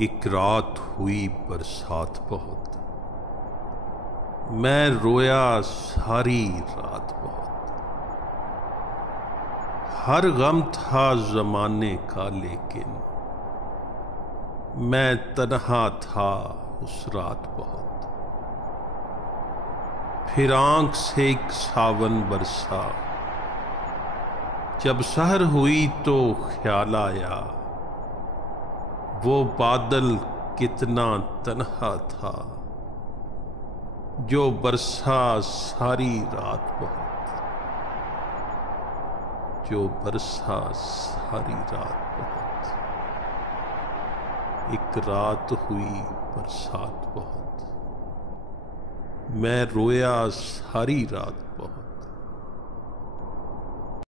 एक रात हुई बरसात बहुत, मैं रोया सारी रात बहुत। हर गम था जमाने का लेकिन मैं तन्हा था उस रात बहुत। फिर आंख से एक सावन बरसा, जब सहर हुई तो ख्याल आया वो बादल कितना तन्हा था जो बरसा सारी रात बहुत, जो बरसा सारी रात बहुत। एक रात हुई बरसात बहुत, मैं रोया सारी रात बहुत।